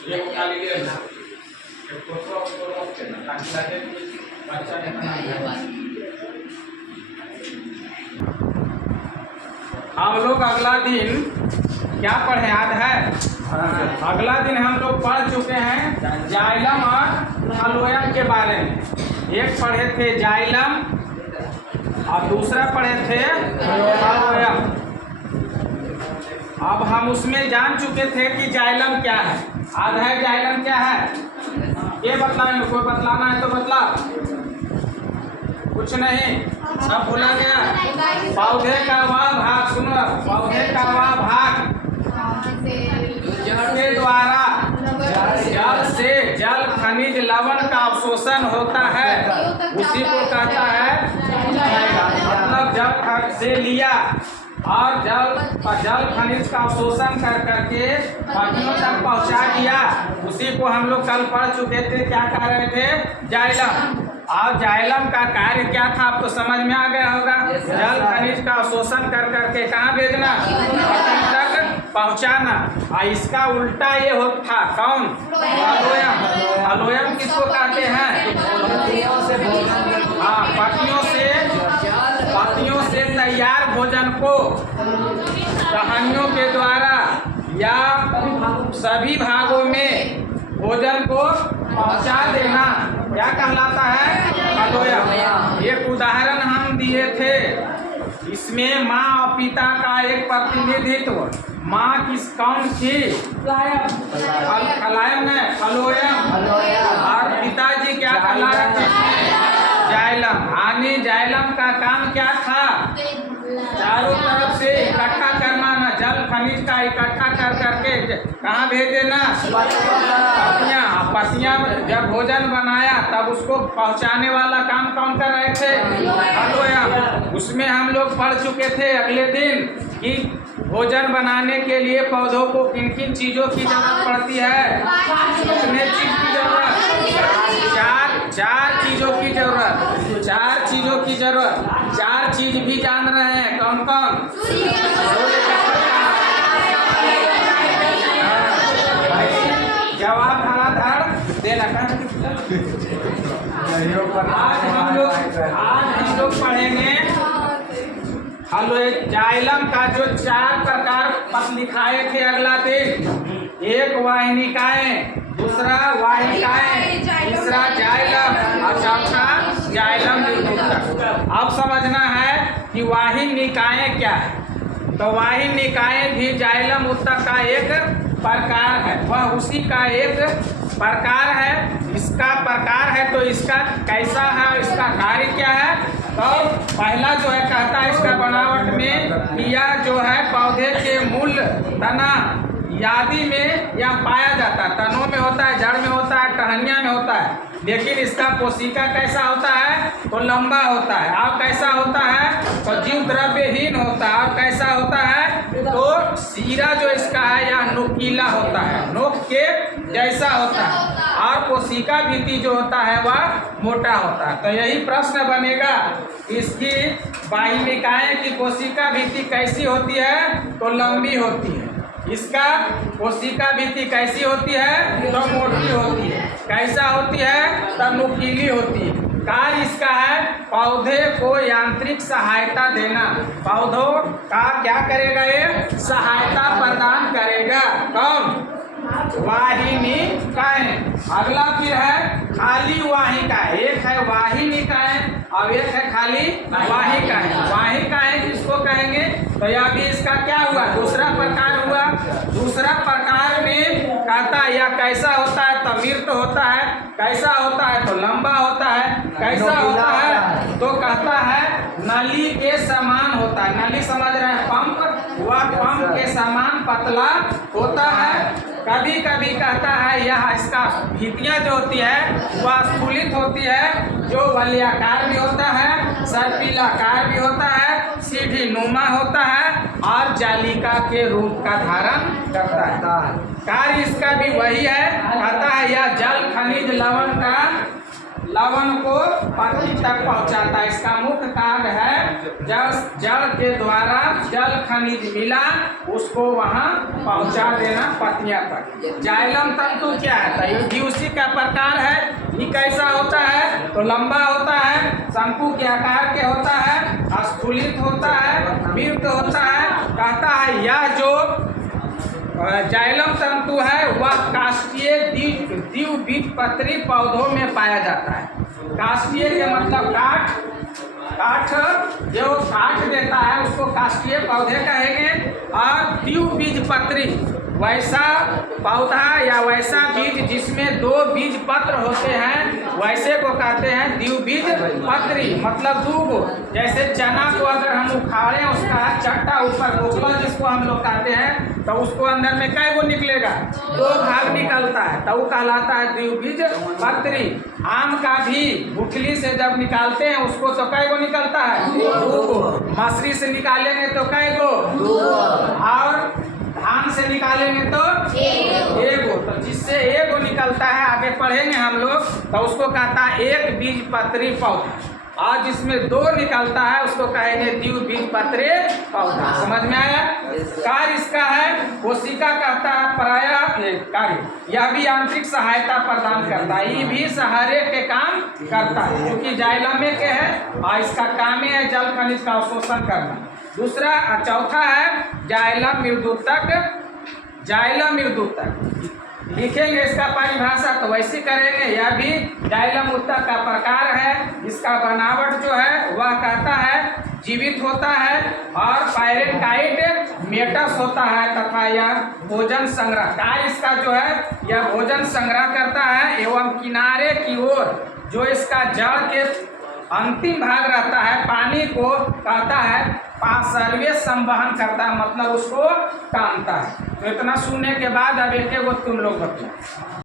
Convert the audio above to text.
हम लोग अगला दिन क्या पढ़े याद है? अगला दिन हम लोग पढ़ चुके हैं जाइलम और फलोयम के बारे में। एक पढ़े थे जाइलम और दूसरा पढ़े थे फलोयम। अब हम उसमें जान चुके थे कि जाइलम क्या है। याद है जाइलम क्या है? ये बतलाएंगे, कोई बतलाना है तो बतला। कुछ नहीं, सब भूला गया। पौधे का वह भाग, सुनो, पौधे का वह भाग के द्वारा जल से जल खनिज लवण का अवशोषण होता है, उसी को कहता है मतलब जल से लिया और जल खनिज का अवशोषण कर करके पत्तियों तक पहुंचा दिया, उसी को हम लोग कल पढ़ चुके थे। क्या कह रहे थे? जाइलम। और जाइलम का कार्य क्या था आपको समझ में आ गया होगा। जल खनिज का अवशोषण कर करके कहाँ भेजना? पत्तियों तक पहुंचाना। और इसका उल्टा ये होता कौन? फलोयम। फलोयम किसको कहते हैं? हाँ, पत्तियों से तैयार भोजन को टहनियों के द्वारा या सभी भागों में भोजन को पहुंचा देना क्या कहलाता है? फलोयम। एक उदाहरण हम दिए थे, इसमें माँ और पिता का एक प्रतिनिधित्व। माँ कौन थी? फलायम है, फलोयम। और पिताजी क्या कहला रहे थे? जाइलम। आने जाइलम का काम क्या था? चारों तरफ से इकट्ठा करना, ना जल खनिज का इकट्ठा कर करके कहाँ भेज देना? पत्तियां जब भोजन बनाया तब उसको पहुंचाने वाला काम कौन कर रहे थे? फलोयम। उसमें हम लोग पढ़ चुके थे अगले दिन कि भोजन बनाने के लिए पौधों को किन किन चीजों की जरूरत पड़ती है? कितने चीज की जरूरत? चार चीजों की जरूरत। चार चीजों की जरूरत। चार चीज भी जान रहे हैं, कौन कौन? जवाब धराधर देना। आज हम लोग पढ़ेंगे जाइलम का जो चार प्रकार पद लिखाए थे अगला दिन। एक वाहिनिकाएं, दूसरा वाहिकाएं, तीसरा जाइलम और चौथा जाइलम निर्मुक्तक। अब समझना है कि वाहिनिकाएं क्या है। तो वाहिनिकाएं भी जाइलम उत्तक का एक प्रकार है, वह उसी का एक प्रकार है। इसका प्रकार है तो इसका कैसा है, इसका कार्य क्या है? तो पहला जो है कहता है इसका बनावट में यह जो है पौधे के मूल तना यादि में या पाया जाता है। तनों में होता है, जड़ में होता है, टहनिया में होता है। लेकिन इसका कोशिका कैसा होता है? तो लंबा होता है। और कैसा होता है? तो जीव द्रव्यहीन होता है। और कैसा होता है? तो सीरा जो इसका है या नुकीला होता है, नोक के जैसा होता है। और कोशिका भित्ति जो होता है वह मोटा होता है। तो यही प्रश्न बनेगा, इसकी वाहिनिकाएं की कोशिका भित्ति कैसी होती है? तो लंबी होती है। इसका कोशिका भित्ति कैसी होती है? तो मोटी होती है। कैसा होती है? तो नुकीली होती है। कार्य इसका है पौधे को यांत्रिक सहायता देना। पौधों का क्या करेगा? ये सहायता प्रदान करेगा। कौन? वाहिनिकाएं। अगला फिर है खाली वाहिकाएं। एक है वाहिनिकाएं और एक है खाली वाहिकाएं। वाहिकाएं किसको कहेंगे? तो यह भी इसका क्या हुआ? दूसरा प्रकार हुआ। दूसरा प्रकार में कहता है यह कैसा होता है? तो मृत होता है। कैसा होता है? तो लंबा होता है। कैसा होता है? तो कहता है नली के समान होता है। नली समझ रहे हैं? पंप। वह पंप के समान पतला होता है। कभी कभी कहता है यह इसका भित्तियाँ जो होती है वह स्फुलित होती है, जो वलयाकार भी होता है, सर्पिलाकार भी होता है, सीढ़ी नुमा होता है और जालिका के रूप का धारण करता है। कार्य इसका भी वही है। कहता है यह जल खनिज लवण को पत्ती तक पहुंचाता है। इसका मुख्य कार्य है जल के द्वारा जल खनिज मिला उसको वहां पहुंचा देना पत्तियां तक। जाइलम तंतु क्या है? तो ये भी उसी का प्रकार है। ये कैसा होता है? तो लंबा होता है, शंकु के आकार के होता है, स्थूलित होता है, मृत होता है। कहता है यह जो जाइलम तंतु है वह काष्ठीय द्विबीजपत्री पौधों में पाया जाता है। काष्ठीय के मतलब काठ, जो काठ देता है उसको काष्ठीय पौधे कहेंगे। और द्विबीजपत्री वैसा पौधा या वैसा बीज जिसमें 2 बीज पत्र होते हैं वैसे को कहते हैं द्विबीजपत्री, मतलब 2 गो। जैसे चना को अगर हम उखाड़े उसका चट्टा ऊपर गोखला जिसको हम लोग कहते हैं तो उसको अंदर में कै गो निकलेगा? 2 भाग निकलता है, तो वो कहलाता है द्विबीजपत्री। आम का भी गुठली से जब निकालते हैं उसको तो कै गो निकलता है? 2 गो। मछली से निकालेंगे तो कै गो? 2 गो। और धान से निकालेंगे तो 1 गो। तो जिससे 1 गो निकलता है आगे पढ़ेंगे हम लोग, तो उसको कहता है एक बीजपत्री पौधा। और जिसमें 2 निकलता है उसको कहेंगे द्विबीजपत्री पौधा। समझ में आया? कार्य इसका है कोशिका कहता है प्राय कार्य, यह भी आंतरिक सहायता प्रदान करता है। ये भी सहारे के काम करता है क्योंकि जाइलम में के है और इसका काम है जल खनिज का अवशोषण करना। दूसरा चौथा है जाइलम मृदुतक। जाइलम मृदुतक लिखेंगे इसका परिभाषा तो वैसे करेंगे। यह भी जाइलम उत्तक का प्रकार है। इसका बनावट जो है वह कहता है जीवित होता है और पैरेंकाइट मेटस होता है तथा यह भोजन संग्रह कार्य इसका जो है यह भोजन संग्रह करता है एवं किनारे की ओर जो इसका जड़ के अंतिम भाग रहता है पानी को कहता है पार्श्वीय संवहन करता है, मतलब उसको टानता है। तो इतना सुनने के बाद अब एक तुम लोग बताओ।